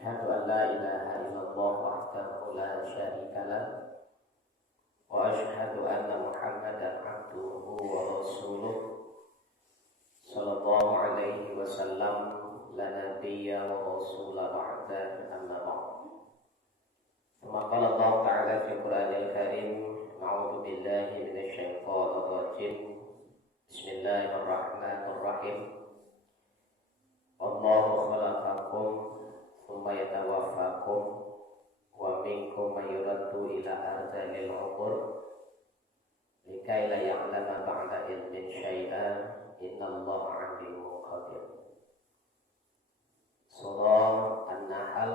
أشهد أن لا إله إلا الله وحده لا شريك له وأشهد أن محمدا عبده ورسوله صلى الله عليه وسلم لا نبي ورسول بعده أما بعد ثم قال الله تعالى في القرآن الكريم أعوذ بالله من الشيطان الرجيم بسم الله الرحمن الرحيم الله خلقكم ثم يتوفاكم ومنكم من يرد إلى أرذل العمر لكي لا يعلم بعد علم شيئا إن الله عليم قدير. Surah An-Nahl,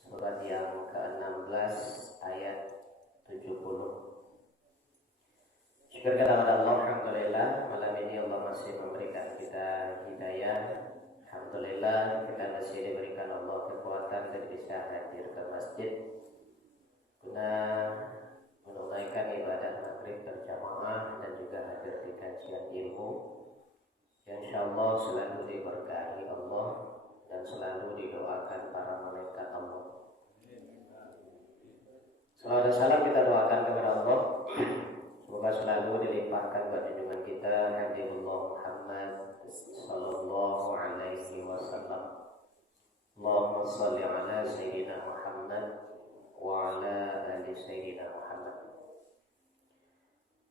surat yang ke-16 ayat 70. Syukur kepada Allah, alhamdulillah malam ini Allah masih memberikan kita hidayah. Alhamdulillah kita masih diberikan Allah kekuatan dan bisa hadir ke masjid guna menunaikan ibadah maghrib berjamaah dan juga hadir di kajian ilmu yang insyaallah selalu diberkahi Allah dan selalu didoakan para malaikat Allah. Salawat dan salam kita doakan kepada Allah, semoga selalu dilimpahkan buat junjungan kita Habibullah Muhammad sallallahu alaihi wasallam. Allahumma shalli ala sayyidina Muhammad wa ala ali sayyidina Muhammad.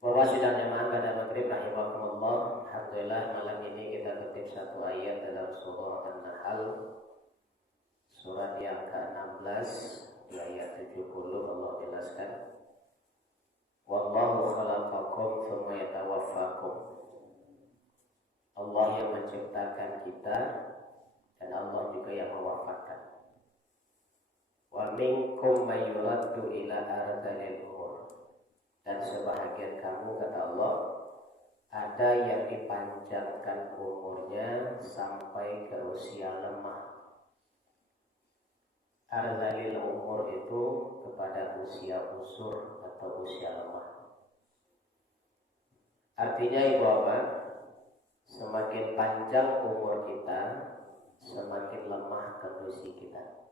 Bapak sidang jemaah pada maghrib rahimakumullah. Alhamdulillah malam ini kita kutip satu ayat dalam surah An-Nahl, surat yang ke-16 di ayat 70. Allah jelaskan, wallahu khalaqakum tsumma yatawaffakum. Allah yang menciptakan kita dan Allah juga yang mewafatkan. Wa minkum may yuraddu ila ardhil umur. Dan sebahagian kamu, kata Allah, ada yang dipanjangkan umurnya sampai ke usia lemah. Ardhil umur itu kepada usia usur atau usia lemah. Artinya ibu bapak, semakin panjang umur kita, semakin lemah kondisi kita.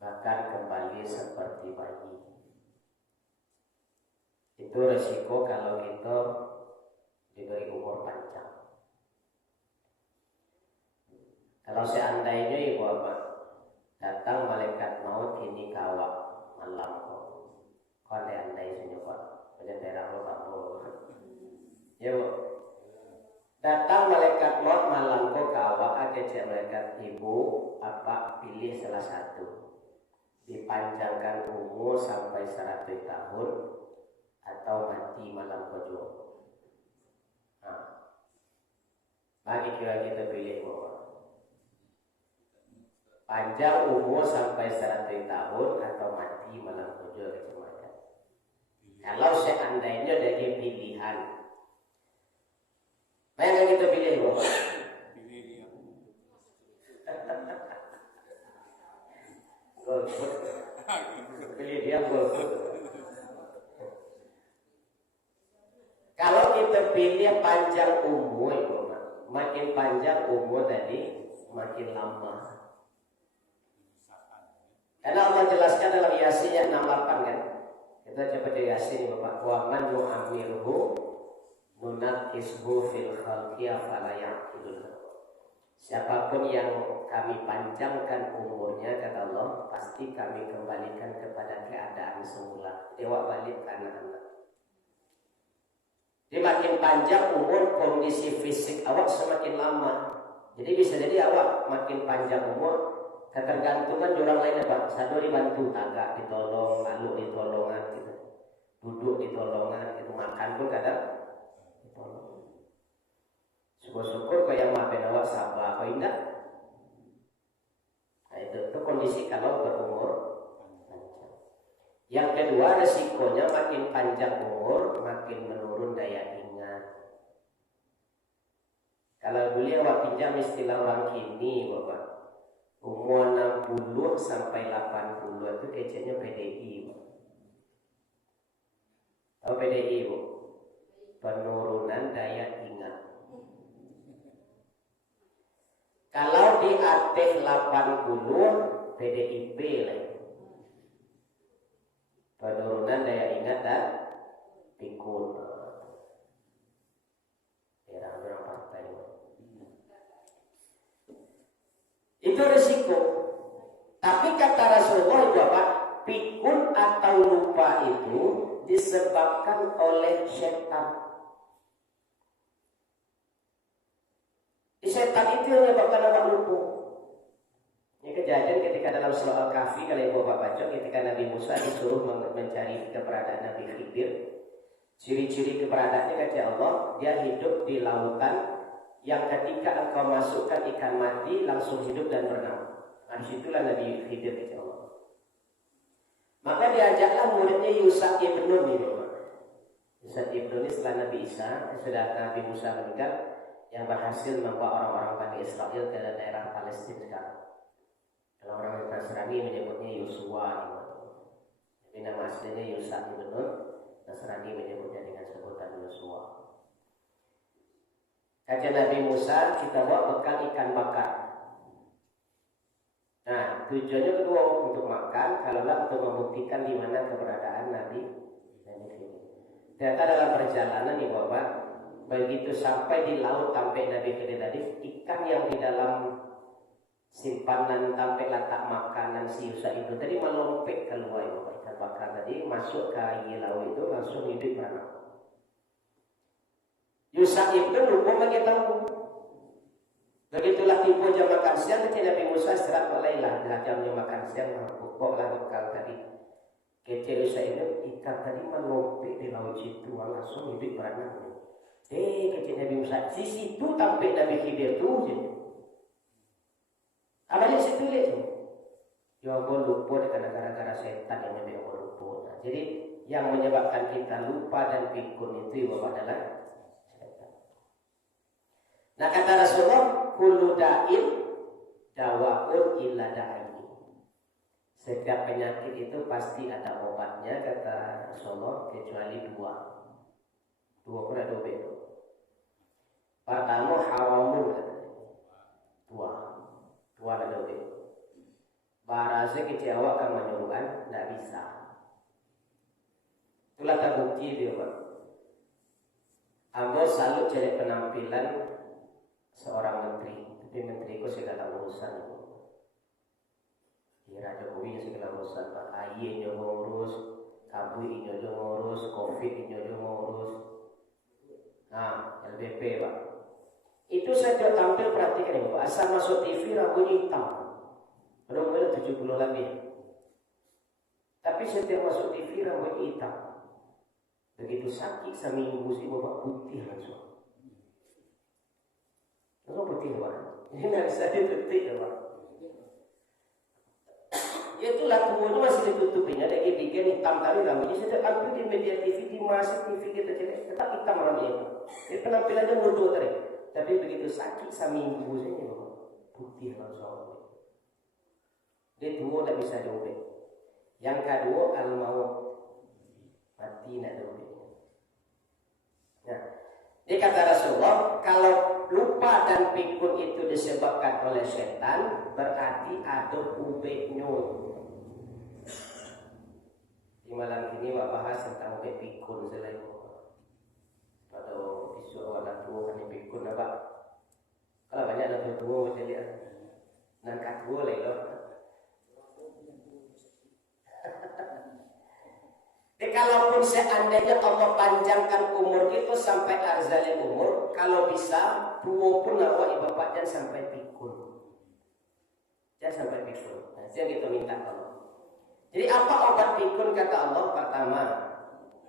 Bahkan kembali seperti bayi. Itu resiko kalau kita diberi umur panjang. Kalau seandainya ibu bapak datang malaikat maut ini kawak malam kok. Kau andai saja pak, penjara lo kamu. Ya bu. Datang malaikat maut malam kau kawak aja malaikat ibu apa pilih salah satu, dipanjangkan umur sampai 100 tahun atau mati malam kau. Nah, bagi kira kita pilih bahwa panjang umur sampai 100 tahun atau mati malam kau kecemasan. Kalau seandainya dari pilihan, mana yang kita pilih bapak? Pilih dia. Golput. Pilih dia golput. Kalau kita pilih panjang umur, bapak, makin panjang umur tadi, makin lama. Karena Allah jelaskan dalam Yasin yang 68 kan. Kita coba di Yasin bapak. Wa man nu'amirhu nunakishu fil khalqiyah fala ya'qilun. Siapapun yang kami panjangkan umurnya, kata Allah, pasti kami kembalikan kepada keadaan semula. Dewa balik ke anak-anak. Jadi makin panjang umur, kondisi fisik awak semakin lama. Jadi bisa jadi awak makin panjang umur, ketergantungan di orang lain apa? Satu dibantu, agak ditolong, lalu ditolongan gitu. Duduk ditolongan, gitu. Makan pun kadang ditolong. Syukur-syukur kau yang maafin awak sabar, kau ingat? Nah itu kondisi kalau berumur panjang. Yang kedua resikonya makin panjang umur, makin menurun daya ingat. Kalau dulu awak pinjam istilah orang kini bapak, umur 60 sampai 80 itu kecilnya PDI. Tahu PDI bu? Penurunan daya ingat. Kalau di atas 80 80 PDIP lah. Penurunan daya ingat dan pikun. Orang partai. Itu risiko. Tapi kata Rasulullah itu apa? Pikun atau lupa itu disebabkan oleh setan. Setan itu yang menyebabkan orang lupa. Ini kejadian ketika dalam surah Al-Kahfi, kalau ibu bapak baca, ketika Nabi Musa disuruh mencari keberadaan Nabi Khidir. Ciri-ciri keberadaannya kata Allah, dia hidup di lautan yang ketika engkau masukkan ikan mati langsung hidup dan berenang. Nah, disitulah Nabi Khidir kata Allah. Maka diajaklah muridnya Yusa ibn Nun ini. Yusa ibn Nun setelah Nabi Isa, sudah Nabi Musa meninggal, yang berhasil membawa orang-orang Bani Israel ke daerah Palestina sekarang. Kalau orang Nasrani menyebutnya Yosua, tapi nama aslinya Yusa ibn Nun. Nasrani menyebutnya dengan sebutan Yosua. Kata Nabi Musa, kita bawa bekal ikan bakar. Nah, tujuannya kedua untuk makan, kalaulah untuk membuktikan di mana keberadaan Nabi. Ternyata dalam perjalanan nih Bapak, begitu sampai di laut sampai Nabi Khidir tadi, ikan yang di dalam simpanan sampai letak makanan si Yusa itu tadi melompat keluar Bapak. Ikan bakar tadi masuk ke air laut itu langsung hidup berenang. Yusa itu lupa bagi tahu. Begitulah tiba jam makan siang, kecil Nabi Musa istirahat mulailah jamnya makan siang, pokoklah bekal tadi. Kecil Yusa itu ikan tadi melompat di laut situ langsung hidup berenang. Kecil Nabi Musa di situ sampai Nabi Khidir tu je. Apa yang situ lihat tu? Ya Allah lupa dengan gara-gara setan yang memang Allah lupa. Nah, jadi yang menyebabkan kita lupa dan pikun itu adalah setan. Nah kata Rasulullah, kullu da'in dawa'un illa da'i. Setiap penyakit itu pasti ada obatnya kata Rasulullah kecuali dua. Dua pun ada obat. Pertama haramun dua ada obat. Barasa kecewa kan menyuruhan tidak bisa. Itulah terbukti dia Pak. Ambo selalu cari penampilan seorang menteri, tapi menteriku segala urusan. Ya Jokowi segala urusan, Pak Aye nyo ngurus, Kabui nyo ngurus, Covid nyo ngurus. Nah, LBP Pak. Itu saya tampil perhatikan ya Pak. Asal masuk TV rambutnya hitam. Udah 70 lebih. Tapi setiap masuk TV rambutnya hitam. Begitu sakit seminggu sih Bapak putih langsung. Langsung putih Pak. Ini nggak bisa ditutup ya Pak. Ya itulah tubuhnya masih ditutupinya. Ada giginya hitam tadi rambutnya. Saya tampil di media TV, di masih TV kita jelek, tetap hitam rambutnya. Jadi penampilannya mundur tadi. Tapi begitu sakit seminggu saja Bapak putih langsung. Dia tua tak bisa diobek. Yang kedua al-maut, mati nak diobek. Nah, dia kata Rasulullah, kalau lupa dan pikun itu disebabkan oleh setan, berarti ada ubeknya. Di malam ini Pak bahas tentang ubek pikun selain pada isu anak tua kan pikun apa? Kalau banyak anak tua macam dia, nangkat tua lagi loh. Jadi kalaupun seandainya Allah panjangkan umur itu sampai arzalil umur, kalau bisa tua pun awak bapak jangan sampai pikun. Jangan sampai pikun. Nah, yang kita minta Allah. Jadi apa obat pikun kata Allah? Pertama,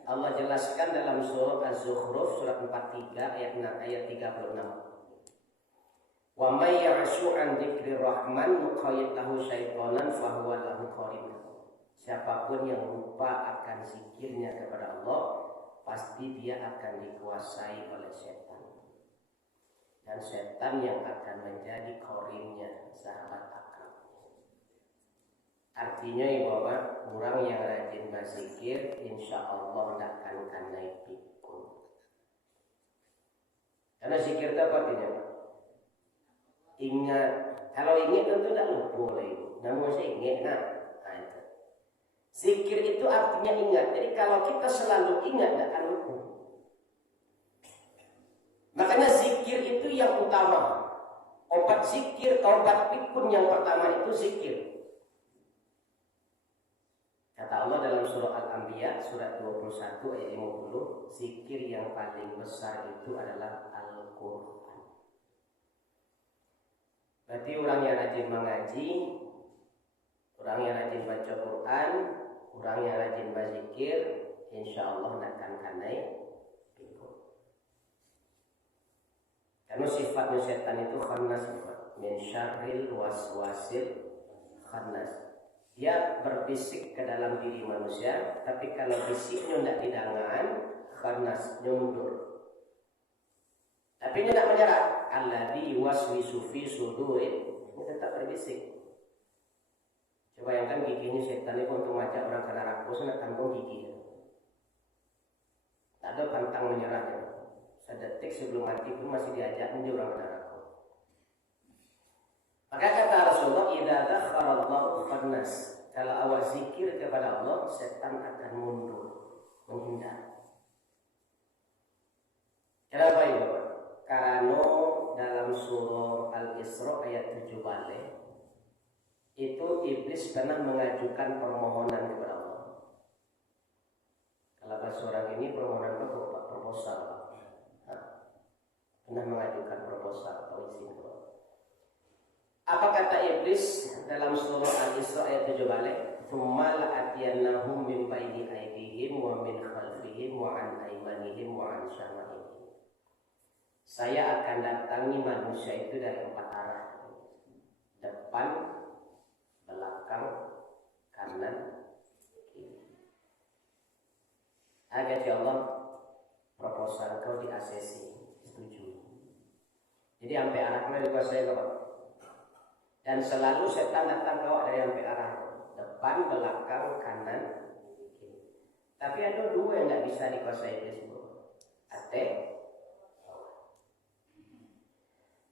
Allah jelaskan dalam surah Az-Zukhruf surat 43 ayat 36. Wa may ya'shu 'an dzikri rahman nuqayyid lahu syaitanan fa huwa lahu qarin. Siapapun yang lupa akan zikirnya kepada Allah, pasti dia akan dikuasai oleh setan. Dan setan yang akan menjadi qarinnya, sahabat akrab. Artinya ya Bapak, orang yang rajin berzikir, insya Allah tidak akan naik pikun. Karena zikir itu apa artinya Pak? ingat. Kalau ingat tentu tidak lupa lagi. Namun saya ingat nah. Zikir itu artinya ingat. Jadi kalau kita selalu ingat tidak akan lupa. Makanya zikir itu yang utama. Obat zikir, obat pikun yang pertama itu zikir. Kata Allah dalam surah Al-Anbiya surat 21 ayat 50, zikir yang paling besar itu adalah Al-Quran. Berarti orang yang rajin mengaji, orang yang rajin baca Quran, orang yang rajin berzikir, insya Allah akan kanai pikun. Karena sifatnya setan itu khannas, min syarril waswasil khannas. Dia berbisik ke dalam diri manusia, tapi kalau bisiknya tidak didengar, khanasnya mundur. Tapi dia tidak menyerah. Alladzi yuwaswisu fi sudurin, ini tetap berbisik. Coba bayangkan giginya setan itu untuk ngajak orang ke neraka, sana kantong gigi. Tak ada pantang menyerahnya. Sedetik sebelum mati pun masih diajak dia orang ke neraka. Maka kata Rasulullah, idza dzakharallahu khannas. Kalau awak zikir kepada Allah, setan akan mundur, menghindar. Kenapa itu? Karena dalam surah Al-Isra ayat 7 balik, itu iblis pernah mengajukan permohonan kepada Allah. Kalau bahasa orang ini permohonan itu proposal. Pernah mengajukan proposal atau izin kepada Allah. Apa kata iblis dalam surah Al-Isra ayat 7 balik? Tsumma la'atiyannahum min baini aydihim wa min khalfihim wa an aymanihim wa an syama'ihim. Saya akan datangi manusia itu dari 4 arah. Depan, belakang, kanan, kiri. Agar ya Allah proposal kau di ACC setuju. Jadi sampai arahnya dikuasai kau. Dan selalu setan datang kau dari sampai arah depan, belakang, kanan, kiri. Tapi ada 2 yang tidak bisa dikuasai itu. Ate.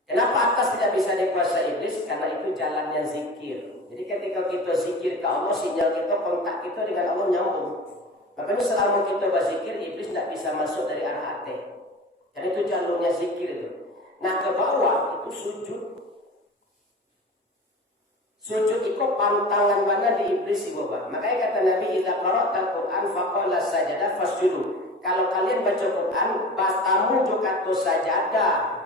Kenapa atas tidak bisa dikuasai iblis? Karena itu jalannya zikir. Jadi ketika kita zikir ke Allah, sinyal kita, kontak kita dengan Allah nyambung. Makanya selama kita berzikir, iblis tidak bisa masuk dari arah hati. Dan itu jalurnya zikir itu. Nah ke bawah itu sujud. Sujud itu pantangan mana di iblis ibu bapak. Makanya kata Nabi, idza qara'tal Qur'an faqala sajadah fasjudu. Kalau kalian baca Quran, bastamu jokato sajadah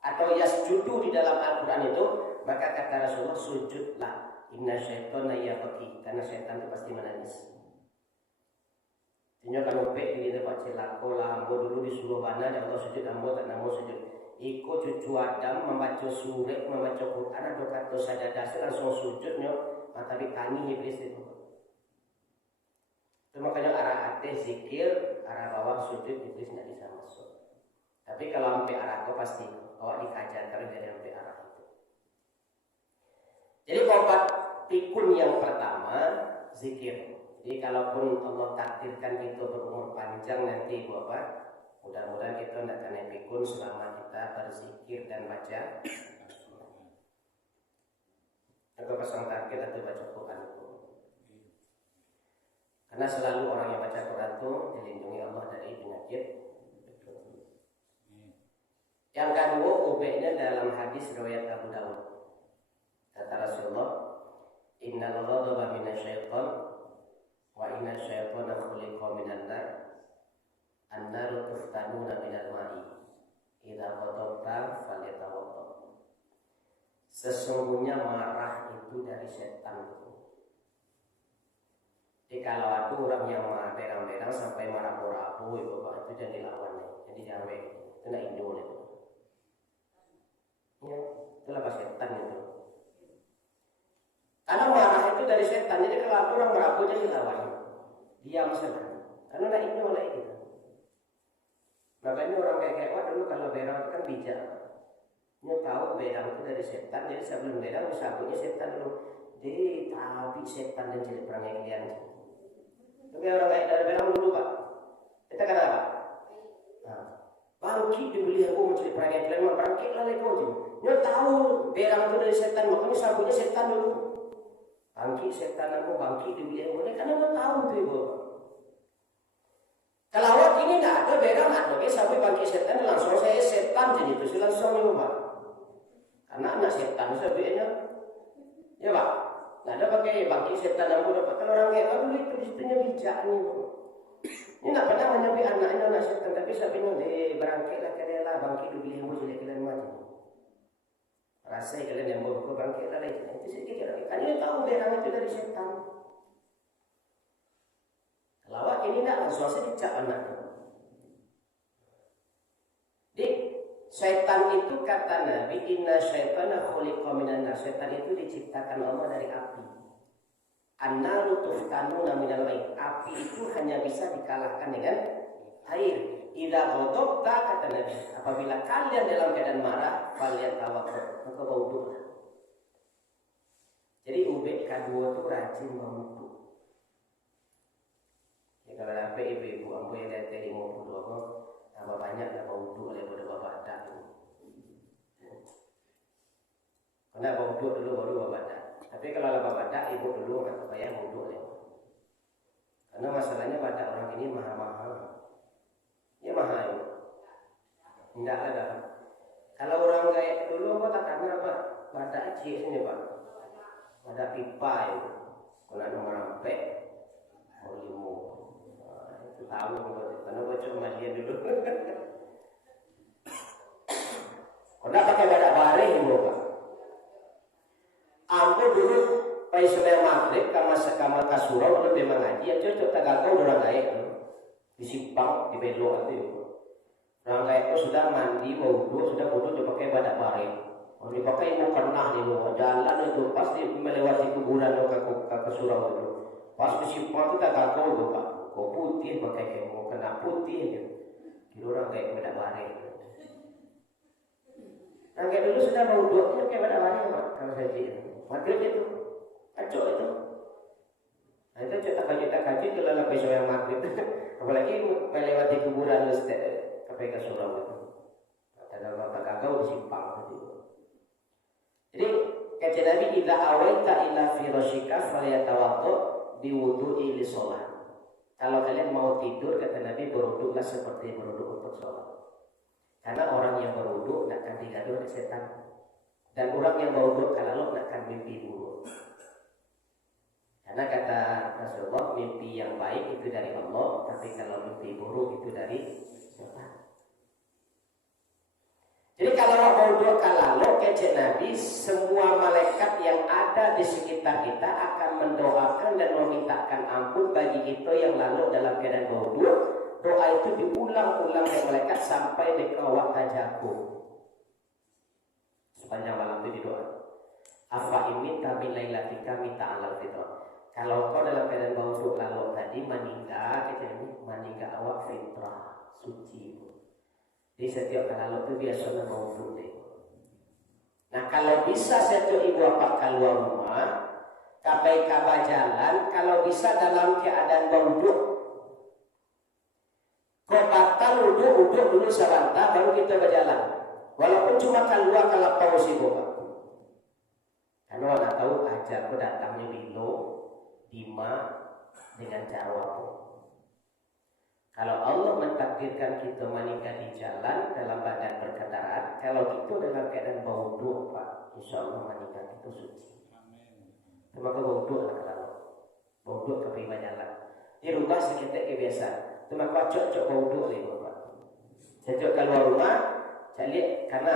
atau yasjudu di dalam Al-Quran itu, maka kata Rasulullah, sujudlah. Inna syaitana yabki, karena syaitan itu pasti menangis. Tinyo kalau pek di tempat celako lah, ambo dulu disuruh mana dan Allah sujud, ambo tak namo sujud. Iko cucu Adam membaca surat, membaca Quran, atau kata sajadah langsung sujudnya, tapi tani iblis itu. Itu makanya arah atas zikir, arah bawah sujud, iblis tidak bisa masuk. Tapi kalau sampai arah itu pasti awak dikajar kalau dari sampai arah itu. Jadi obat pikun yang pertama zikir. Jadi kalaupun Allah takdirkan kita berumur panjang nanti Bapak, mudah-mudahan kita tidak kena pikun selama kita berzikir dan baca. Atau pasang target atau baca Quran itu. Karena selalu orang yang baca Quran itu dilindungi Allah dari penyakit. Yang kedua, ubahnya dalam hadis riwayat Abu Dawud. Kata Rasulullah, innal ghadaba minasyaitan wa inna syaitana khuliqa minan nar. An-naru tuftanuna minal ma'i. Idza ghadabta falyatawadda. Sesungguhnya marah itu dari setan. Jadi kalau ada orang yang marah berang-berang sampai marah borabu, Bapak, itu jangan dilawan, jadi jangan itu nak injul itu. Ya, itulah pas setan itu. Karena marah itu dari setan, jadi kalau ada orang merabu jangan dilawan, diam saja. Karena nak injul oleh kita. Makanya orang kayak wah dulu kalau berang itu kan bijak. Dia tahu berang itu dari setan, jadi sebelum berang disabutnya setan dulu. Jadi tapi setan dan jadi perangnya kalian. Tapi orang kayak dari berang dulu Pak. Kita kata apa? Nah, bangkit dibeli aku mencari perangnya kalian, bangkit lah leko. Dia tahu berang itu dari setan, makanya sabunnya setan dulu. Bangkit setan aku bangkit di bilik boleh karena dia tahu tuh ibu. Kalau awak ini nggak ada berang ada, sampai bangkit setan langsung saya setan jadi itu langsung ibu pak. Karena anak setan sebenarnya, ya pak. Nggak ada pakai bangkit setan aku dapat kalau orang kayak dulu itu disitunya bijak nih bu. Ini nggak pernah menyampai anaknya anak setan, tapi sapinya berangkat lah kalian lah bangkit di bilik ibu jadi kalian mati. Rasa kalian yang mau bangkit lah itu sedikit kira kan ini tahu berang itu dari setan. Lawak ini tidak langsung saja dicap anaknya. Di setan itu kata Nabi, inna syaitana khuliqa minan nar. Setan itu diciptakan Allah dari api. An-naru tuftanuna minal ma'i. Api itu hanya bisa dikalahkan dengan air. Idza ghadabta kata Nabi, apabila kalian dalam keadaan marah, kalian tawaddu, maka berwudu. Jadi ubek kedua itu rajin berwudu. Kalau sampai ibu-ibu ambo yang dari ilmu wudu apa banyak dah wudu oleh bapak adat. Karena wudu dulu baru bapak adat. Tapi kalau bapak adat ibu dulu nggak payah wudu oleh. Karena masalahnya badak orang ini mahal. Ya mahal. Tidak ada. Kalau orang kayak dulu apa takkannya apa badak kecil sini pak. Badak pipa itu. Kalau ada orang sampai mau tahu karena baca majian dulu. Kau nak pakai badak bareng ibu pak. Ambo dulu pai sore maghrib kamar kasurau lebih mengaji ya cocok tagakau orang lain di simpang di belok itu. Orang lain itu sudah mandi wudu sudah wudu dia pakai badak bareng. Kalau dipakai mau pernah di bawah jalan itu pasti melewati kuburan ke kasurau itu. Pas ke simpang itu tagakau itu pak. Kau putih pakai kemo kena putih aja. Kira orang kayak badak bareng. Nah kayak dulu sudah wudu kayak badak bareng pak kalau saya cik. Maghrib itu, kacau itu. Nah itu cerita kaji kalau lebih soal maghrib. Apalagi melewati kuburan sampai ke surau itu. Ada bapak kakau di simpang itu. Jadi kata Nabi, "Idza awaita ila firashika falyatawaddo biwudu'i li shalah." Kalau kalian mau tidur kata Nabi berwuduklah seperti berwuduk untuk sholat. Karena orang yang berwuduk tidak akan digaduh oleh setan. Dan orang yang berwuduk kalau tidak akan mimpi buruk. Karena kata Rasulullah mimpi yang baik itu dari Allah, tapi kalau mimpi buruk itu dari setan. Jadi kalau berwuduk kalau kecek Nabi, semua malaikat yang ada di sekitar kita akan mendoakan dan memintakan ampun bagi kita yang lalu dalam keadaan berwuduk. Doa itu diulang-ulang oleh malaikat sampai dekawat tajakum. Sepanjang malam itu didoa. Afa ini tabi lailatika minta alal fitrah. Kalau kau dalam keadaan berwuduk lalu tadi maningga awak fitrah suci. Di setiap kali itu biasanya berwuduk deh. Nah kalau bisa setiap ibu bapak keluar rumah, kapai kaba jalan, kalau bisa dalam keadaan berwuduk, kau batal wuduk dulu sebentar, baru kita berjalan. Walaupun cuma keluar kalau paus ibu bapak. Karena orang tahu ajar kau datangnya bilo, dima dengan cara apa. Kalau Allah mentakdirkan kita menikah di jalan dalam badan berkendaraan, kalau kita dalam keadaan berwuduk, Pak, insya Allah menikah itu suci. Maka berwuduk lah kalau berwuduk ke prima jalan. Di rumah sekitar kebiasaan. Cuma cocok berwuduk ni Pak. Cocok keluar rumah, saya lihat karena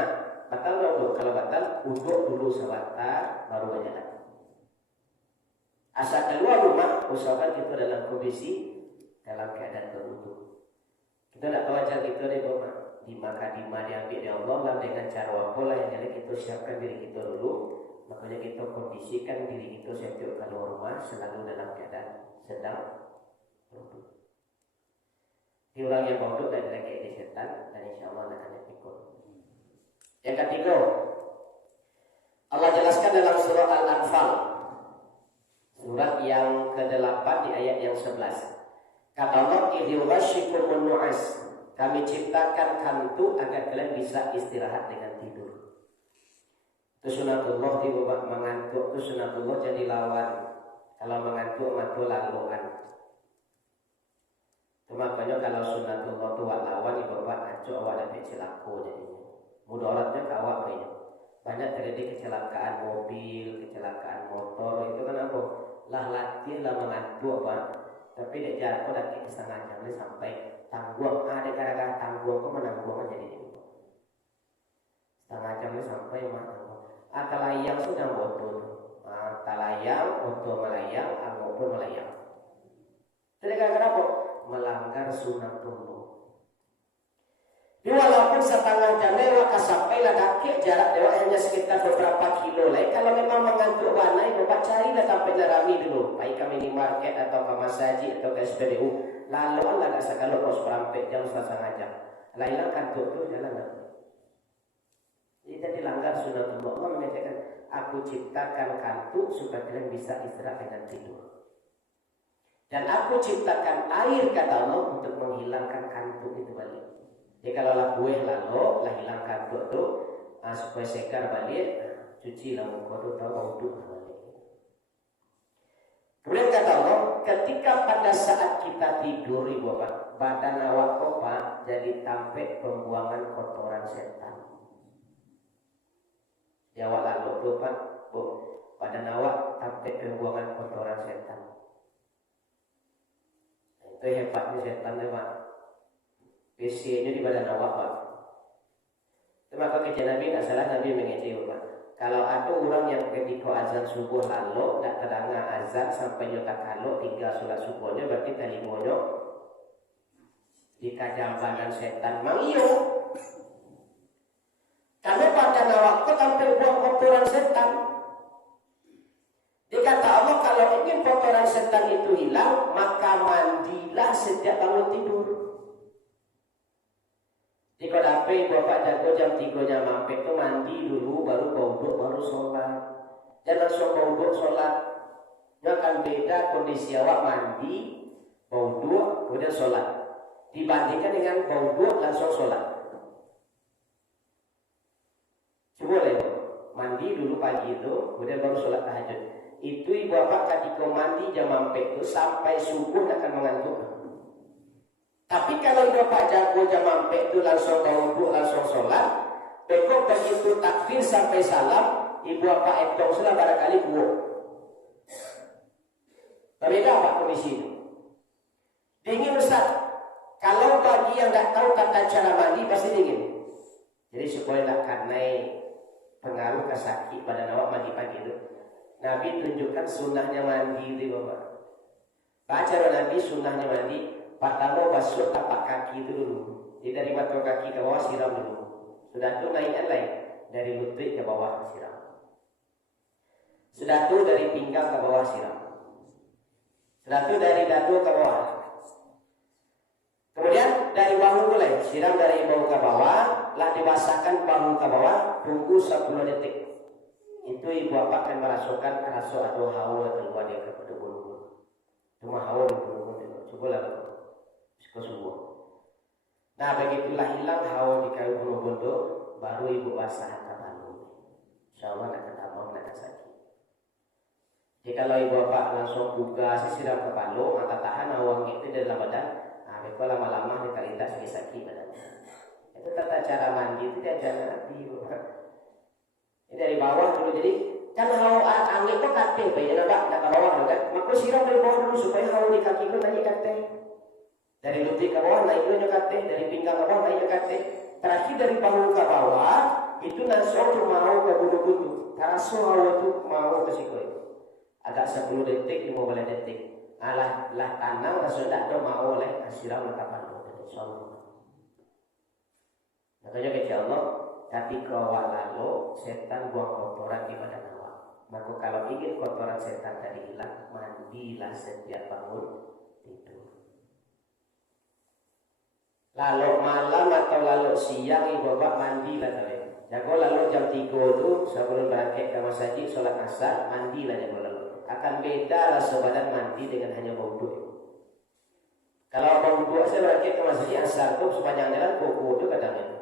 batal berwuduk. Kalau batal, wuduk dulu sebentar, baru berjalan. Asal keluar rumah, usahakan kita dalam kondisi dalam keadaan berwuduk. Kita tidak tahu ajar kita dari rumah. Dima diambil dari Allah lah dengan cara apa lah yang jadi kita siapkan diri kita dulu. Makanya kita kondisikan diri kita setiap keluar rumah selalu dalam keadaan sedang berwuduk. Di orang yang berwuduk dan lagi di setan dan insya Allah akan ikut. Yang ketiga, Allah jelaskan dalam surah Al-Anfal, surat yang ke-8 di ayat yang 11. Kata Allah, "Idhiwashikum nu'as." Kami ciptakan kantu agar kalian bisa istirahat dengan tidur. Itu sunatullah diubah mengantuk, itu sunatullah jadi lawan. Kalau mengantuk matu laluan. Itu makanya kalau sunatullah itu lawan dibawa anjuk awak dapat celaka jadinya. Mudaratnya ke awak banyak. Banyak terjadi kecelakaan mobil, kecelakaan motor, itu kan apa? Lah latih lah mengantuk Pak. Tapi dia jatuh lagi setengah jam ini sampai tangguh. Ada gara-gara tangguh kok menangguh jadi ini. Setengah jam ini sampai mana? Atalayang sudah botol. Atalayang, botol melayang, anggur melayang. Jadi gara-gara apa? Melanggar sunatullah. Walaupun setengah jam lewat sampai lah kaki jarak lewat hanya sekitar beberapa kilo lah. Kalau memang mengantuk warna, bapak carilah sampai Rami dulu. Baik ke minimarket atau ke Masaji atau ke SPBU. Lalu lah tak sekali harus sampai jam setengah jam. Lain kantuk tu jalan lagi. Jadi langgar sunatullah. Allah mengatakan, aku ciptakan kantuk supaya kalian bisa istirahat dengan tidur. Dan aku ciptakan air kata Allah untuk menghilangkan kantuk itu balik. Jadi kalau lah buih lalu, lah hilang kantuk tu, supaya sekar balik, cuci lah muka tu, tahu wuduk balik. Kemudian kata Allah, ketika pada saat kita tidur, ibu bapak, badan awak kopak jadi tampek pembuangan kotoran setan. Ya awak lalu tu pak, bu, badan awak tampek pembuangan kotoran setan. Itu hebatnya setan tu pak. PC-nya di badan awak Pak. Itu maka kerja Nabi tak salah Nabi mengejek Pak. Kalau ada orang yang ketika azan subuh lalu tak terdengar azan sampai nyotak kalau tinggal solat subuhnya berarti telingonya di kajang badan setan mangiyo. Karena badan awak itu tampil buang kotoran setan. Dikata Allah kalau ingin kotoran setan itu hilang maka mandilah setiap bangun tidur. Jika dapat bapak jago jam 3 mampir itu mandi dulu baru bauduk baru sholat. Jangan langsung bauduk sholat. Dia akan beda kondisi awak mandi, bauduk kemudian sholat. Dibandingkan dengan bauduk langsung sholat. Coba lihat, mandi dulu pagi itu kemudian baru sholat tahajud. Itu ibu bapak ketika mandi jam mampir itu sampai subuh akan mengantuk. Tapi kalau bapak jago jam mampir itu langsung wudhu langsung sholat, bekok begitu takbir sampai salam, ibu bapak etong sudah barangkali buuk. Berbeda apa kondisi itu? Dingin Ustaz. Kalau bagi yang tak tahu tata cara mandi pasti dingin. Jadi supaya tak karena pengaruh ke sakit pada awak mandi pagi itu, Nabi tunjukkan sunnahnya mandi itu bapak. Baca Nabi sunnahnya mandi. Pertama basuh tapak kaki itu dulu. Jadi dari mata kaki ke bawah siram dulu. Sudah itu naikkan lain dari lutut ke bawah siram. Sudah itu dari pinggang ke bawah siram. Sudah itu dari dadu ke bawah. Kemudian dari bahu mulai siram dari bahu ke bawah, lah dibasahkan bahu ke bawah, tunggu 10 detik. Itu ibu bapak akan merasakan rasa atau hawa keluar dari bulu. Cuma hawa di bulu. Coba lah. Kesubuh. Nah begitulah hilang hawa di kayu bondo baru ibu basah tabalu. Insyaallah nak tambah nak sakit. Jadi kalau ibu bapak langsung buka siram ke palu maka tahan hawa itu dalam badan. Nah kalau lama-lama dikalitas sakit badannya. Itu tata cara mandi itu diajar Nabi. Ini dari bawah dulu jadi kan hawa angin itu kateh bayi nak ke bawah kan. Maka siram dari bawah dulu supaya hawa di kaki itu naik kateh. Dari lutut ke bawah naiknya kateh, dari pinggang ke bawah naiknya kateh. Terakhir dari bahu ke bawah itu langsung mau ke bulu-bulu. Terasa hawa itu mau ke siku itu. Agak 10 detik, 15 detik. Lah tanam langsung tak ada mau oleh siram mata palu. Insyaallah. Makanya kata Allah, ketika awak lalu setan buang kotoran di badan awak. Maka kalau ingin kotoran setan tadi hilang, mandilah setiap bangun tidur. Lalu malam atau lalu siang ibu bapak mandi lah kalian. Jago lalu jam 3 itu sebelum berangkat ke masjid sholat asar mandi lah jago lalu. Akan beda rasa badan mandi dengan hanya wudhu. Kalau wudhu saya berangkat ke masjid asar itu sepanjang jalan kuku itu kadang itu.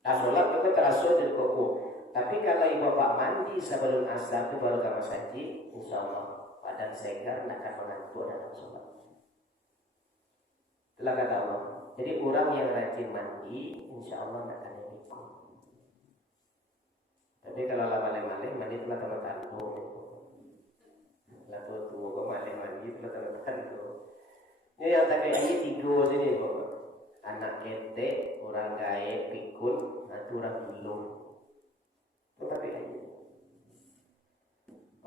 Nah sholat itu terasa dari kuku. Tapi kalau ibu bapak mandi sebelum asar itu baru ke masjid, insya Allah badan segar tidak akan mengantuk dalam sholat. Itulah kata Allah. Jadi orang yang rajin mandi, insya Allah tidak akan ikut. Tapi kalau malem-malem mandi telah teman-teman. Lalu tua kok mandi telah teman-teman. Ini yang tadi ini tiga sini kok. Anak ketek, orang kaya, pikun, atau orang gilung. Tetapi ini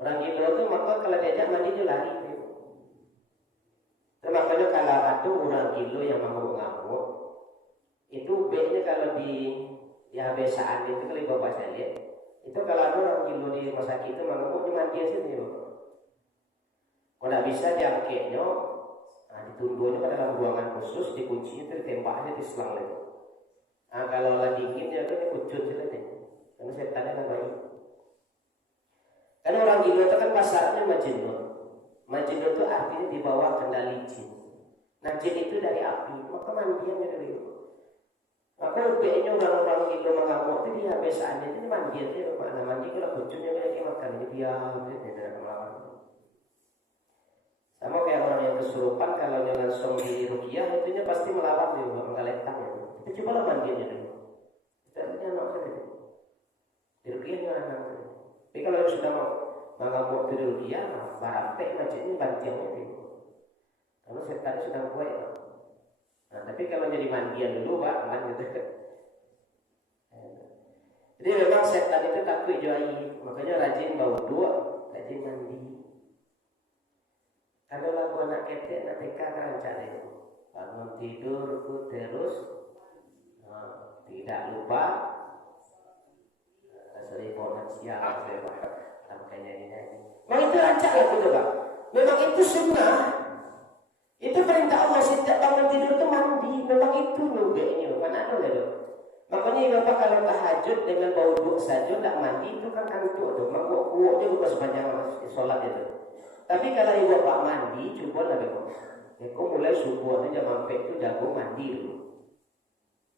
orang gilung itu maka kalau diajak mandi dia lari. Makanya kalau ada orang gilung yang mengamuk-ngamuk, itu baiknya kalau di biasaan itu kalau bapak saya lihat, itu kalau ada orang gilung di rumah sakit itu mengamuk dia mandi sini. Kalau tidak bisa diangkatnya, ditunggunya pada dalam ruangan khusus, dikuncinya ditembaknya di selang lagi. Kalau lagi dingin dia akan dikucut saja. Karena setannya kan baik. Karena orang gila itu kan pasarnya majnun. Majnun itu artinya di bawah kendali jin. Nah jin itu dari api, maka mandiannya dari itu. Maka biasanya orang-orang gila mengamuk itu dia biasaannya itu mandian itu mana mandi kalau kucutnya lagi makan ini diam dia tidak melawan. Sama kayak orang yang kesurupan kalau dia langsung di ruqyah itunya pasti melawan dia menggaletan ya. Itu cobalah mandiannya dulu. Itu artinya anak saya. Di ruqyah dia anak saya. Tapi kalau sudah mengamuk di ruqyah, barantek macamnya bantiannya itu. Karena setan sudah kuat. Nah, tapi kalau jadi mandian dulu Pak, aman gitu. Jadi memang setan itu takut juai, makanya rajin bawa dua, rajin mandi. Kalau lagu anak ketek, anak TK rancang itu. Bangun tidur, terus tidak lupa. Sorry, mau siang, makanya ini. Memang itu rancang ya itu Pak. Memang itu sunnah. Itu perintah Allah setiap bangun tidur itu mandi. Memang itu nubeknya, bukan ada lagi. Makanya Bapak kalau tahajud dengan bau duk saja tidak mandi itu kan kantuk tuh. Mangkuk-kuuknya bukan sepanjang sholat itu. Tapi kalau ibu bapak mandi, coba lah beko. Beko mulai subuh aja mampir itu jago mandi dulu.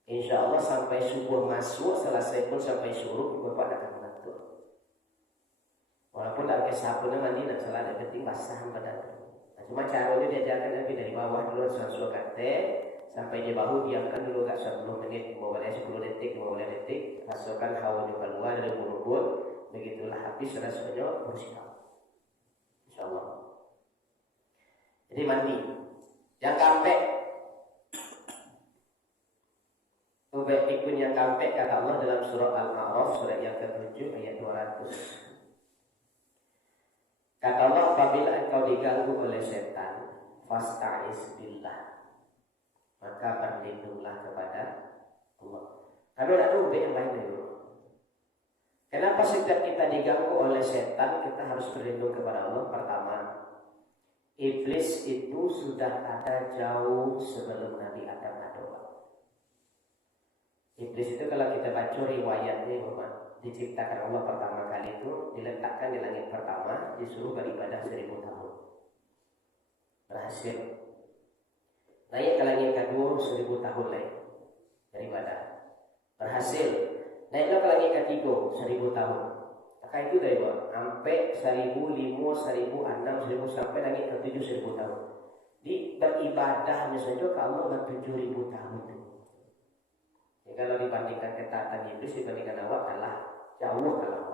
Insya Allah sampai subuh masuk, selesai pun sampai suruh ibu bapak akan mengantuk. Walaupun tak pakai sabun mandi nak salah, yang penting basah badan. Nah, cuma caranya diajarkan lebih dari bawah dulu suatu kate sampai di bahu diamkan dulu gak 10 menit, mau boleh 10 detik, mau boleh detik, masukkan hawa keluar dari mulut, begitulah habis rasanya bersihkan. InsyaAllah. Jadi mandi. Yang kampek. Ubay ikun yang kampek kata Allah dalam surah Al-A'raf surat yang ke-7 ayat 200. Kata Allah, apabila engkau diganggu oleh setan, fasta'iz billah, maka berlindunglah kepada Allah. Kalau ada ubay yang lain dulu. Kenapa setiap kita diganggu oleh setan kita harus berlindung kepada Allah? Pertama, iblis itu sudah ada jauh sebelum Nabi Adam ada. Iblis itu kalau kita baca riwayatnya, diciptakan Allah pertama kali itu diletakkan di langit pertama, disuruh beribadah 1000 tahun. Berhasil. Naik ke langit kedua 1000 tahun lagi beribadah. Berhasil. Naiklah ke langit ketiga 1000 tahun. Maka itu dari bawah sampai 1000, 1000, 1006, 1000 sampai langit ke-7 1000 tahun. Di beribadahnya saja kamu 7000 tahun. Jadi kalau dibandingkan ketaatan iblis dibandingkan awak kalah jauh kalah.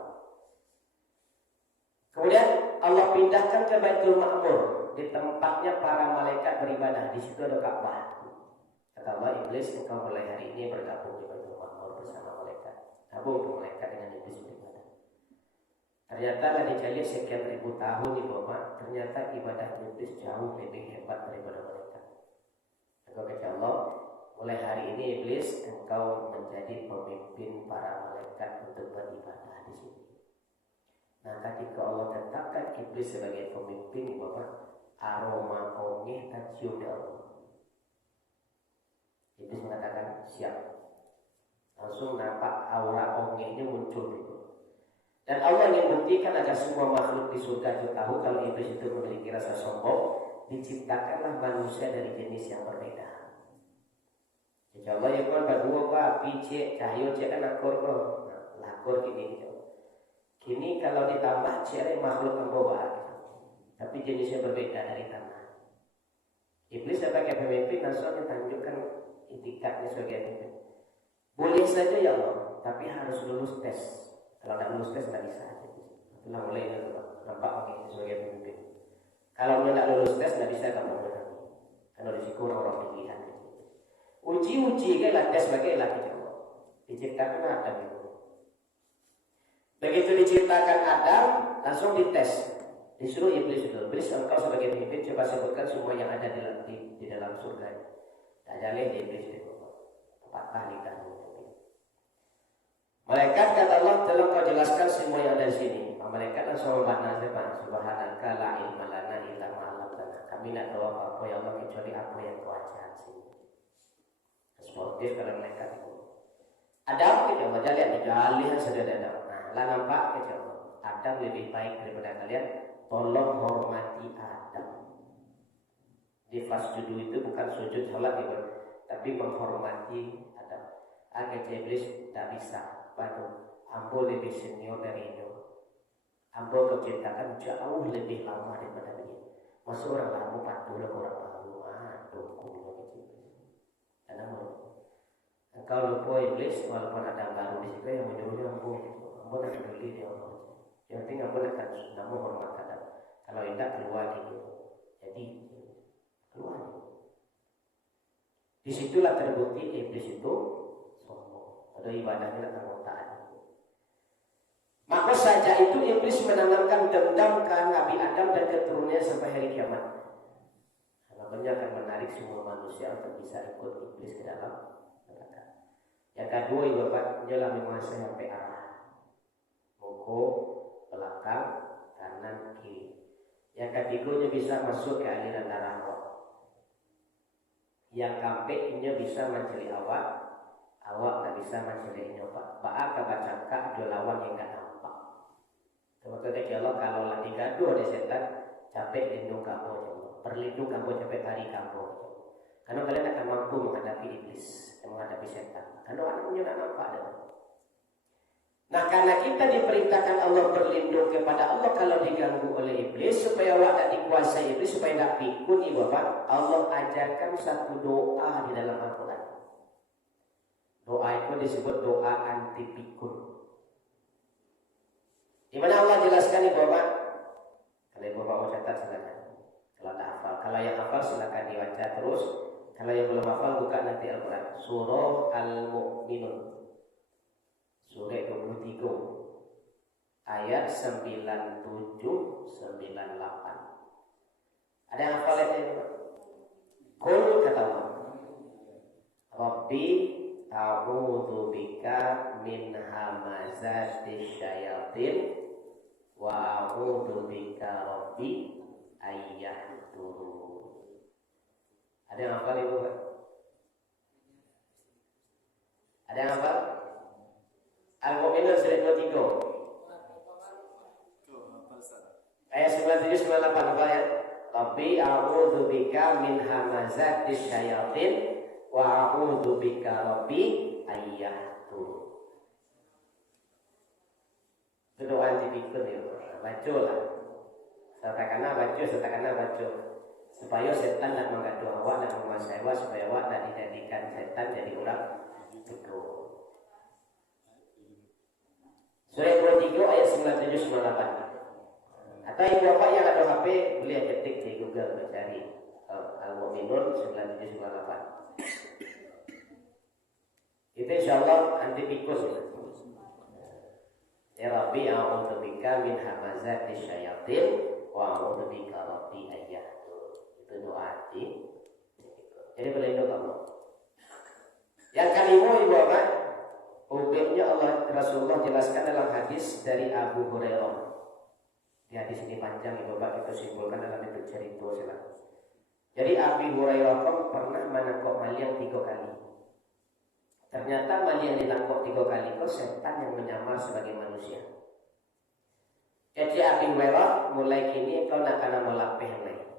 Kemudian Allah pindahkan ke Baitul Ma'mur, di tempatnya para malaikat beribadah. Di situ ada Ka'bah. Kata Allah, iblis engkau mulai hari ini bergabung di Baitul Ma'mur bersama malaikat. Gabung malaikat dengan iblis beribadah. Ternyata lah dicari sekian ribu tahun di bawah, ternyata ibadah iblis jauh lebih hebat daripada malaikat. Maka kata Allah, mulai hari ini iblis engkau menjadi pemimpin para malaikat untuk beribadah di sini. Nah, ketika Allah tetapkan iblis sebagai pemimpin, Bapak, aroma ongeh tercium dari Allah. Iblis mengatakan siap. Langsung nampak aura ongehnya muncul itu. Dan Allah ingin buktikan agar semua makhluk di surga itu tahu kalau iblis itu memiliki rasa sombong, diciptakanlah manusia dari jenis yang berbeda. Insya Allah yang kan berdua Pak, picek, cahyo, cek kan akur kok. Lah akur gini gitu. Kini kalau ditambah ciri makhluk membawa, tapi jenisnya berbeda dari tanah. Iblis sebagai pemimpin langsung ditunjukkan itikadnya sebagai pemimpin. Boleh saja ya Allah, tapi harus lulus tes. Kalau tidak lulus tes tidak bisa. Itulah mulai nampak oke sebagai pemimpin. Kalau tidak lulus tes tidak bisa kamu menang. Karena risiko orang pilihan. Uji kan tes sebagai laki Allah. Diciptakan Adam itu. Begitu diciptakan Adam, langsung dites. Disuruh iblis itu. Iblis engkau sebagai pemimpin coba sebutkan semua yang ada di dalam surga. Tak jalin iblis itu. 4 kali kamu. Malaikat kata Allah, tolong kau jelaskan semua yang ada di sini. Malaikat langsung membantah sebab subhanaka la ilma lana illa ma 'allamtana. Kami tidak tahu apa-apa ya Allah kecuali apa yang kau ajar sini. Sportif kalau malaikat itu. Ada apa kita lihat di kalian sudah ada. Nah, lah nampak kita Adam lebih baik daripada kalian. Tolong hormati Adam. Di fasjudu itu bukan sujud salat gitu, tapi menghormati Adam. Agar iblis tak bisa. Baru ambo lebih senior dari itu. Ambo kecintakan jauh lebih lama daripada dia. Masa orang lama 40 orang baru. Aduh, karena engkau lupa iblis walaupun ada baru di situ yang menyuruhnya ambo nak peduli dia Allah. Yang penting ambo akan namu hormat Adam. Kalau tidak keluar gitu. Jadi keluar. Disitulah terbukti iblis itu sombong. Ada ibadahnya tak taat. Maka saja itu iblis menanamkan dendam ke Nabi Adam dan keturunannya sampai hari kiamat. Makanya akan menarik semua manusia untuk bisa ikut iblis ke dalam neraka. Yang kedua, Bapak, ialah menguasai sampai arah. Muka, belakang, kanan, kiri. Yang ketiganya bisa masuk ke aliran darah roh. Yang keempatnya bisa mencari awak tak bisa mencari nyoba. Pak baca dua lawan yang tak nampak. Kemudian Allah kalau lagi gaduh ada setan, capek lindung kamu, perlindung kamu capek hari kamu. Karena kalian akan mampu menghadapi iblis, menghadapi setan. Karena anaknya tak nampak dah. Nah, karena kita diperintahkan Allah berlindung kepada Allah kalau diganggu oleh iblis supaya awak tak dikuasai iblis, supaya tak pikun Bapak. Allah ajarkan satu doa di dalam Al-Quran. Doa itu disebut doa anti pikun. Di mana Allah jelaskan Bapak. Kalau Bapak mau catat silakan. Kalau tak hafal, kalau yang hafal silakan dibaca terus. Kalau yang belum hafal buka nanti Al-Quran. Surah Al-Mu'minun. Surah 23 ayat 97 98. Ada yang hafal itu? Qul kata Allah. Rabbi a'udzu bika min hamazatis syayatin wa a'udzu bika rabbi ayyahdurun. Ada yang hafal itu, Pak? Ada yang hafal? Al-Mu'minun surat 23 ayat 97 98 hafal ya? Rabbi a'udzu bika min hamazatis syayatin wa a'udzu bika rabbi ayyahdurun. Itu doa dipikir ya, bacalah. Setakana baca. Supaya setan tak mengganggu awak dan menguasai awak, supaya awak tak dijadikan setan jadi orang itu. Surah 23 ayat 97 98. Atau ibu bapak yang ada HP boleh ketik di Google mencari Al-Mu'minun 97 98. Itu insyaallah anti tikus. Ya Rabbi a'udzu bika min hamazatis syayatin wa a'udzu bika rabbi ayyahdurun. Itu doa hati. Jadi berlindung Allah. Yang kelima ibu bapak, hukumnya Allah Rasulullah jelaskan dalam hadis dari Abu Hurairah. Di hadis ini panjang ibu bapak, kita simpulkan dalam bentuk cerita silakan. Jadi Abu Hurairah pernah menangkap maling 3 kali. Ternyata maling yang ditangkap 3 kali itu setan yang menyamar sebagai manusia. Jadi Abu Hurairah, mulai kini engkau nak kena melapih lagi.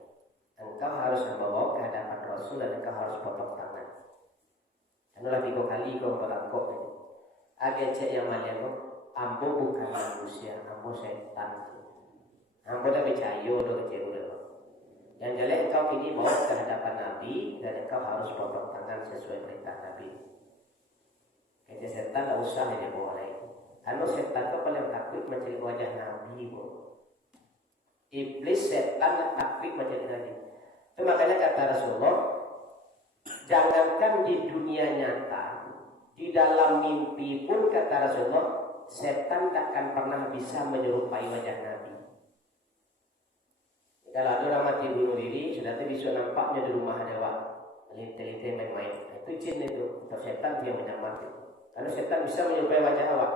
Engkau harus membawa ke hadapan Rasul dan engkau harus potong tangan. Karena 3 kali kau berangkap ini. Agak cek yang maling itu ambo bukan manusia, ambo setan. Ambo dah percaya dah kecewa dah. Yang jelek engkau kini bawa ke hadapan Nabi dan engkau harus potong tangan sesuai perintah Nabi. Kata setan tak usah dia bawa lagi. Karena setan itu paling takut mencari wajah Nabi. Iblis setan takut mencari Nabi. Itu makanya kata Rasulullah, jangankan di dunia nyata, di dalam mimpi pun kata Rasulullah, setan tak akan pernah bisa menyerupai wajah Nabi. Kalau ada orang mati bunuh diri, sudah tu bisa nampaknya di rumah ada wak, teliti main-main. Itu jin itu, atau setan dia menyamar itu. Karena setan bisa menyerupai wajah awak.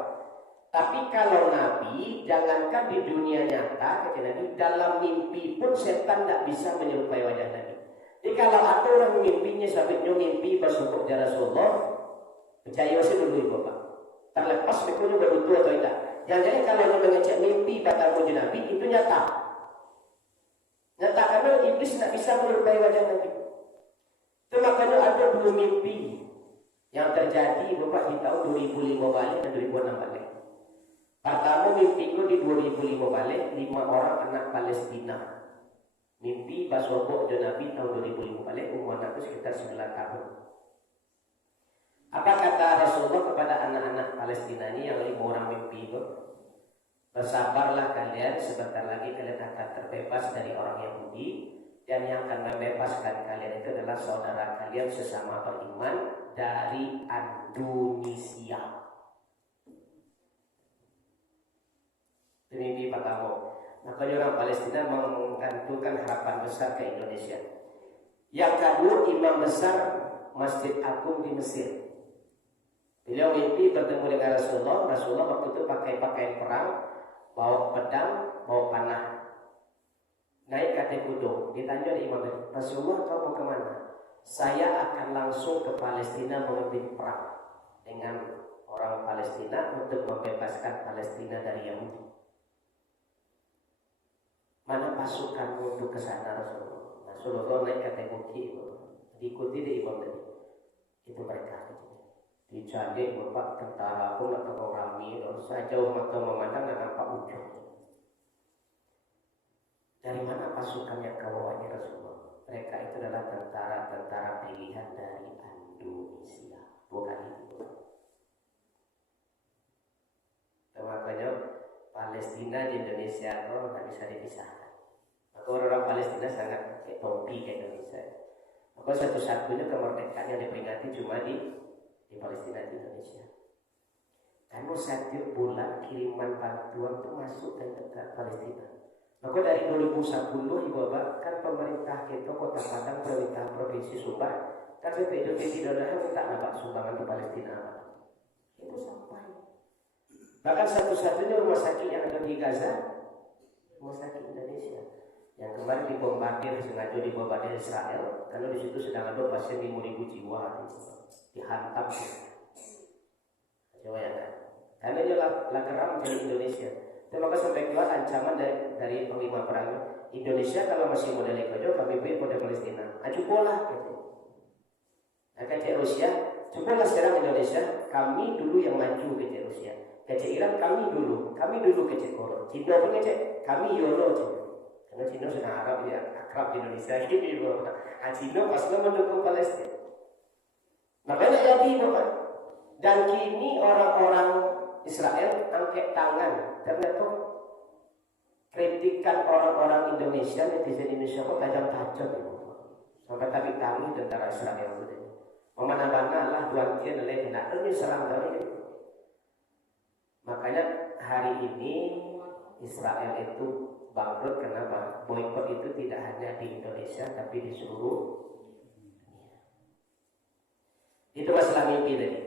Tapi kalau Nabi, jangankan di dunia nyata, kata Nabi, dalam mimpi pun setan tak bisa menyerupai wajah Nabi. Jadi kalau ada orang mimpinya, sahabatnya mimpi bersukuk dari Rasulullah, percaya sih dulu ibu Bapak. Terlepas mimpinya berutuh atau tidak. Jangan-jangan kalau dia mengecek mimpi kata wajah Nabi, itu nyata. Nyata karena iblis tak bisa menyerupai wajah Nabi. Itu makanya ada dua mimpi yang terjadi Bapak di tahun 2005 balik dan 2006 balik. Pertama mimpi itu di 2005 balik 5 orang anak Palestina. Mimpi pas wabuk dan Nabi tahun 2005 balik umur anak itu sekitar 9 tahun. Apa kata Rasulullah kepada anak-anak Palestina ini yang 5 orang mimpi itu? Bersabarlah kalian, sebentar lagi kalian akan terbebas dari orang Yahudi. Dan yang akan membebaskan kalian itu adalah saudara kalian sesama beriman dari Indonesia. Ini pertama. Makanya orang Palestina menggantungkan harapan besar ke Indonesia. Yang kedua, imam besar Masjid Agung di Mesir. Beliau mimpi bertemu dengan Rasulullah. Rasulullah waktu itu pakai pakaian perang, bawa pedang, bawa panah. Naik ke atas gunung, ditanya oleh imam tadi, Rasulullah kau mau kemana? Saya akan langsung ke Palestina memimpin perang dengan orang Palestina untuk membebaskan Palestina dari Yahudi. Mana pasukan untuk ke sana Rasulullah? Rasulullah naik ke atas bukit, diikuti di imam tadi. Itu mereka. Dicadik bapak tentara pun atau orang ramai, sejauh mata memandang dan nampak ujung. Dari mana pasukan yang kau bawanya Rasulullah? Mereka itu adalah tentara-tentara pilihan dari Indonesia. Bukan itu. Makanya Palestina di Indonesia itu tidak bisa dipisahkan. Maka orang Palestina sangat kayak topi ke Indonesia. Maka satu-satunya kemerdekaan yang diperingati cuma di Palestina di Indonesia. Karena setiap bulan kiriman bantuan itu masuk ke Palestina. Maka dari 2010 Ibu Bapak kan pemerintah kita Kota Padang, pemerintah Provinsi Sumbar kan BPD Indonesia minta nambah sumbangan ke Palestina. Itu sampai. Bahkan satu-satunya rumah sakit yang ada di Gaza, rumah sakit Indonesia yang kemarin dibombardir, sengaja dibombardir Israel karena di situ sedang ada pasien 5.000 jiwa dihantam. Coba ya kan? Karena ini lakeram dari Indonesia. Terima kasih sampai keluar ancaman dari panglima perang Indonesia kalau masih model Ecuador kami beri model Palestina. Cobalah gitu. Nah, kecil Rusia, cobalah sekarang Indonesia, kami dulu yang maju kecil Rusia. Kecil Iran kami dulu kecil Korea. Cina pun kecil, kami Yono Cina. Karena Cina sudah Arab ya, akrab di Indonesia gitu. Cina pasnya mendukung Palestina. Makanya jadi Bapak. Dan kini orang-orang Israel angkat tangan karena itu kritikan orang-orang Indonesia, netizen Indonesia kok tajam-tajam sampai tapi tangi tentara Israel itu. Memana-mana lah duantian oleh tidak ini serang kami. Makanya hari ini Israel itu bangkrut kenapa? Boykot itu tidak hanya di Indonesia tapi di seluruh dunia. Itu masalah mimpi tadi.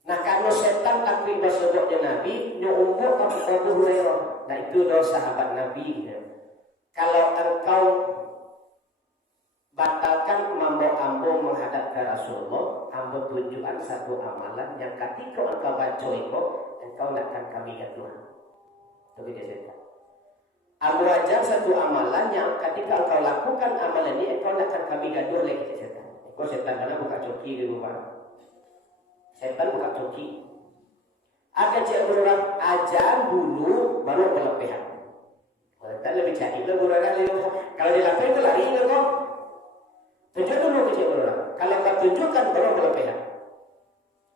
Nah karena setan takut bersodoknya Nabi, nyumbuk Abu Hurairah. Nah itu dosa sahabat Nabi. Kalau engkau batalkan mambo-ambo menghadap ke Rasulullah, ambo tunjukkan satu amalan yang ketika engkau baca itu, engkau akan kami gaduh. Itu dia setan. Ambo ajar satu amalan yang ketika engkau lakukan amalan ini, engkau akan kami gaduh lagi setan. Engkau setan karena buka coki di rumah. Setan buka coki. Akan cek orang ajan dulu baru berlebihan. Kita lebih cari lah orang kalau dilakukan itu lari kan kok. Tunjuk dulu ke cek orang. Kalau kau tunjukkan baru berlebihan.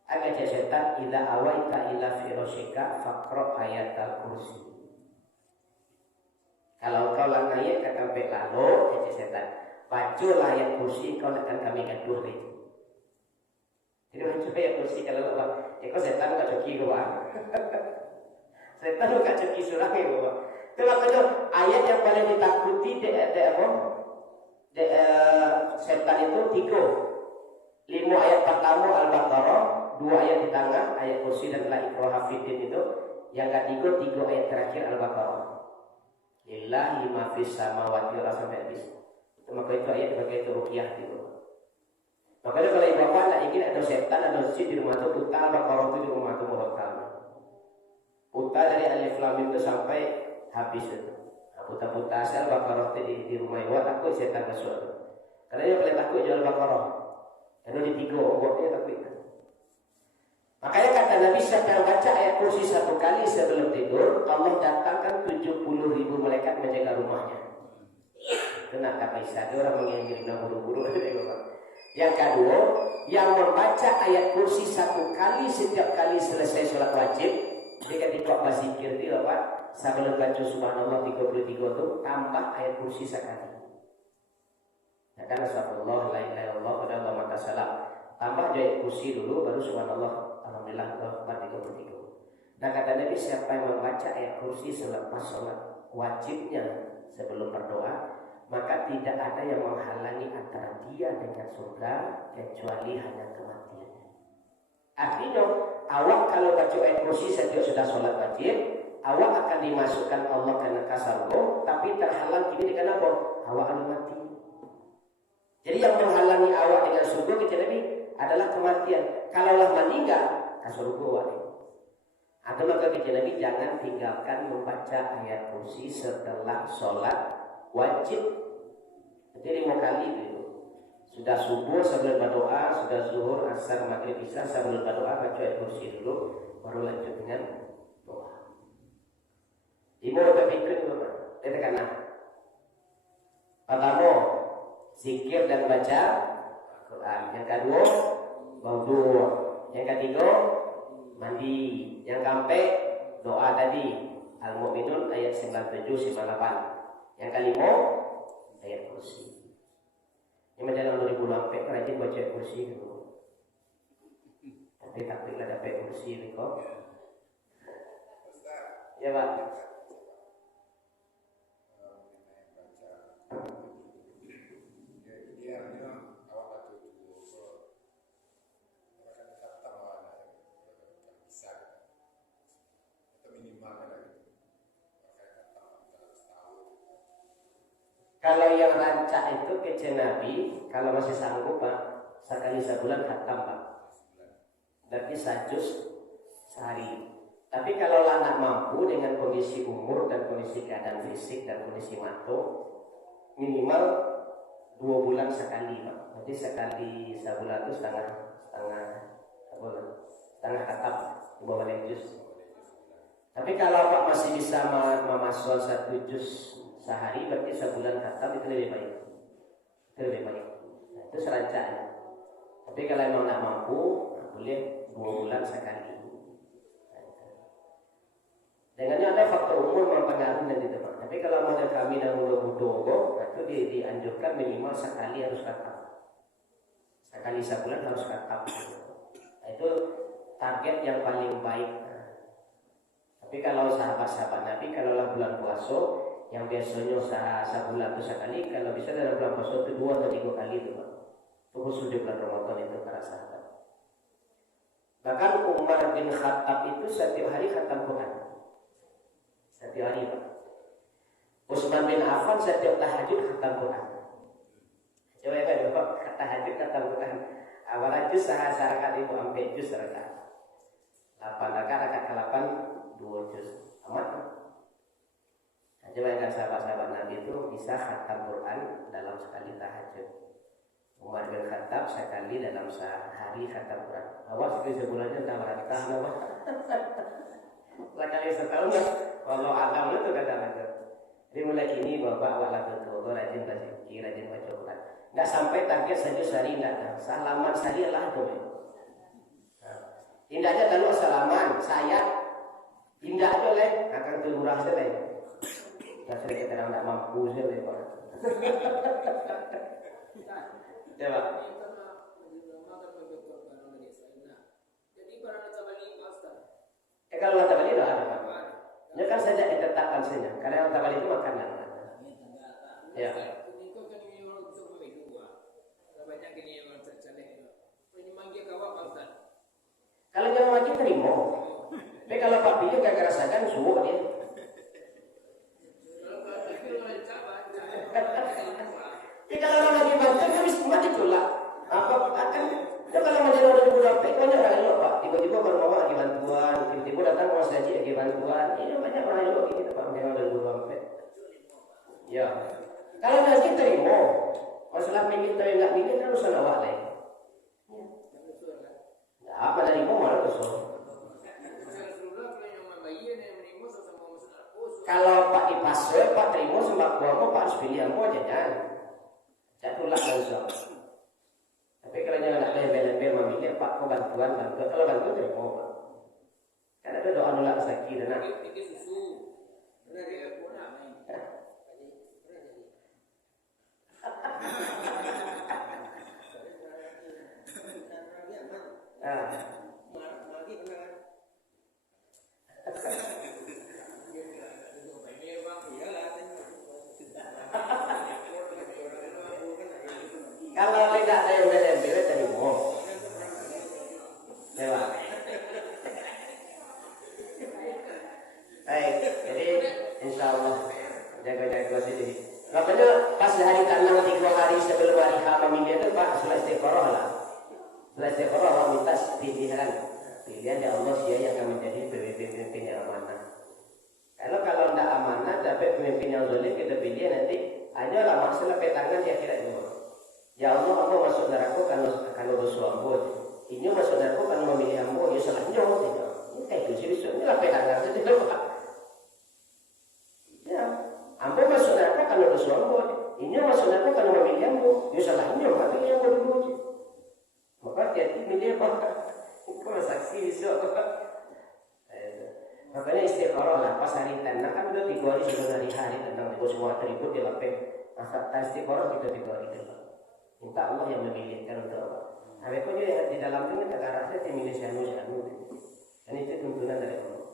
Akan cek setan ila awaita ila firashika faqra ayatal kursi. Kalau kau lang ayat akan sampai lalu cek setan. Baca ayat kursi kau akan kami gaduh lagi. Jadi baca ayat kursi kalau kau setan kau coki kau setan kau coki surah kau. Itu makanya ayat yang paling ditakuti setan itu 3. 5 ayat pertama Al-Baqarah, 2 ayat di tengah ayat kursi dan la ikraha fiddin itu, yang ketiga 3 ayat terakhir Al-Baqarah. Lillahi ma fis samawati wal sampai habis. Itu maka itu ayat sebagai itu ruqyah gitu. Makanya kalau ibu bapak nak ingin ada setan ada jin di rumah itu, putar Al-Baqarah itu di rumah itu murotal. Putar dari alif lam mim itu sampai habis itu. Putar-putar asal Al-Baqarah di rumah ibu takut setan masuk. Karena dia paling takut jual Al-Baqarah. Karena di 3 ombaknya takut. Makanya kata Nabi, siapa yang baca ayat kursi 1 kali sebelum tidur, Allah datangkan 70.000 malaikat menjaga rumahnya. Itu nak tak bisa, ada orang mengirim buru-buru. Yang kedua, yang membaca ayat kursi 1 kali setiap kali selesai sholat wajib, dia ketika berzikir itu apa? Sebelum baca subhanallah 33 itu tambah ayat kursi sekali. Ya kan subhanallah la ilaha illallah wa la mata salam. Tambah ayat kursi dulu baru subhanallah alhamdulillah akbar 33. Nah kata Nabi, siapa yang membaca ayat kursi selepas sholat wajibnya sebelum berdoa, maka tidak ada yang menghalangi antara dia dengan surga kecuali hanya kematian. Artinya awak kalau baca ayat kursi setiap sudah sholat wajib, awak akan dimasukkan Allah ke neraka surga, tapi terhalang kini dengan apa? Awak akan mati. Jadi yang menghalangi awak dengan surga kata Nabi adalah kematian. Kalaulah meninggal, ke surga awak. Atau maka kata Nabi, jangan tinggalkan membaca ayat kursi setelah sholat wajib. Jadi 5 kali itu. Sudah subuh sebelum berdoa, sudah zuhur, asar, maghrib, isya sebelum berdoa baca ayat kursi dulu, baru lanjut dengan doa. Ibu berpikir Bapak, katakanlah. Pertama, zikir dan baca Al-Quran. Yang kedua, wudu. Yang ketiga, mandi. Yang keempat, doa tadi Al-Mu'minun ayat 97-98. Yang kelima, ayat kursi. Ini macam 2000 rajin baca ayat kursi dulu. Tapi takdirlah dapat kursi ni kok. Ya Pak. Kalau yang rancak itu kece Nabi, kalau masih sanggup Pak, sekali sebulan khatam Pak. Berarti 1 juz sehari. Tapi kalau anak mampu dengan kondisi umur dan kondisi keadaan fisik dan kondisi mata, minimal 2 bulan sekali Pak. Jadi sekali sebulan itu setengah khatam, 2 juz. Tapi kalau Pak masih bisa memasuk 1 juz sehari, berarti sebulan khatam itu lebih baik. Nah, itu serancanya. Tapi kalau memang tak mampu, boleh 2 bulan sekali. Dengannya ada faktor umur mempengaruhi dan itu Pak. Tapi kalau model kami dan muda-muda, itu dianjurkan minimal sekali harus khatam. Sekali sebulan harus khatam. Nah, itu target yang paling baik. Tapi kalau sahabat-sahabat Nabi, kalau bulan puasa yang biasanya sebulan itu sekali, kalau bisa dalam bulan puasa itu 2 atau 3 kali itu Pak. Itu khusus di bulan Ramadan itu para sahabat. Bahkan Umar bin Khattab itu setiap hari khatam Quran. Setiap hari Pak. Utsman bin Affan setiap tahajud khatam Quran. Coba ya Pak, tahajud khatam Quran. Awal juz sehari ibu sampai juz rakaat. 8 rakaat 8 2 juz. Amat Pak. Coba yang sahabat-sahabat Nabi itu bisa khatam Quran dalam sekali tahajud. Umar bin Khattab sekali dalam sehari khatam Quran. Awas itu sebulannya tak berkah nama. Sekali setahun lah. Walau alam itu kata-kata. Jadi mulai kini bapak wala betul rajin berzikir, rajin baca Quran. Nggak sampai target saja sehari enggak. Salaman saya lah tu. Indahnya kalau salaman saya indah tu leh akan terurah selai. Tak sering kita orang tak mampu selai pak. Coba. Kalau mata balik dah ada pak. Ya kan saja ditetapkan saja. Karena mata balik itu makanan. Ya. Kalau jangan lagi terima. Tapi kalau Pak Pilih gak rasakan suuk dia. Jadi kalau orang lagi bantu habis mati tolak. Apa akan? Ya kalau macam orang di Budapest banyak orang elok Pak. Tiba-tiba baru bawa lagi bantuan. Tiba-tiba datang Mas Haji lagi bantuan. Ini banyak orang elok kita Pak. Macam orang di Budapest. Ya. Kalau nanti terima. Masalah milih atau enggak milih kan urusan awak lain. Apa dari mana tu? Kalau Pak dipasue, Pak terima sembako apa Pak harus pilih apa aja kan? Tak tolak langsung. Tapi kalau yang nak lebih memilih Pak kau bantuan. Kalau bantuan terima Pak. Kan ada doa nolak sakit dan nak. Kalau tidak ada yang bela-bela tadi bohong. Dewa. Baik, jadi insya Allah jaga-jaga sendiri. Makanya pas hari ke-6 3 hari sebelum hari H memilih itu Pak sudah istiqoroh lah. Sudah istiqoroh Allah minta pilihan. Pilihan ya Allah dia yang akan menjadi pemimpin yang amanah. Kalau tidak amanah tapi pemimpin yang zalim kita pilih nanti adalah masalah petangan di akhirat juga. Ya Allah, aku masuk neraka kalau bersuara ambo. Ini masuk neraka kalau memilih ambo, ya salahnya tidak. Ini kayak itu ini lah pegangan saja Pak. Ya, ambo masuk neraka kalau bersuara ambo. Ini masuk neraka kalau memilih ambo, ya salahnya maka yang ambo dulu. Maka dia milih apa? Kalau saksi besok. Makanya istiqoroh lah pas hari tanah kan udah 3 hari sebelum hari tentang itu semua atribut dilapik. Asal istiqoroh kita 3 hari dulu. Minta Allah yang memilihkan untuk apa? Habis itu dia di dalam itu ada rasa dia milih syanu. Dan itu tuntunan dari Allah.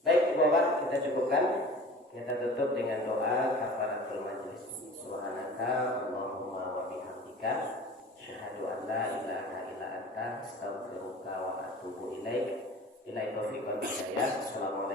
Baik, Bapak kita cukupkan. Kita tutup dengan doa kafaratul majlis. Subhanaka Allahumma wa bihamdika asyhadu an la ilaha illa anta astaghfiruka wa atubu ilaik. Bila taufiq wal hidayah. Assalamualaikum.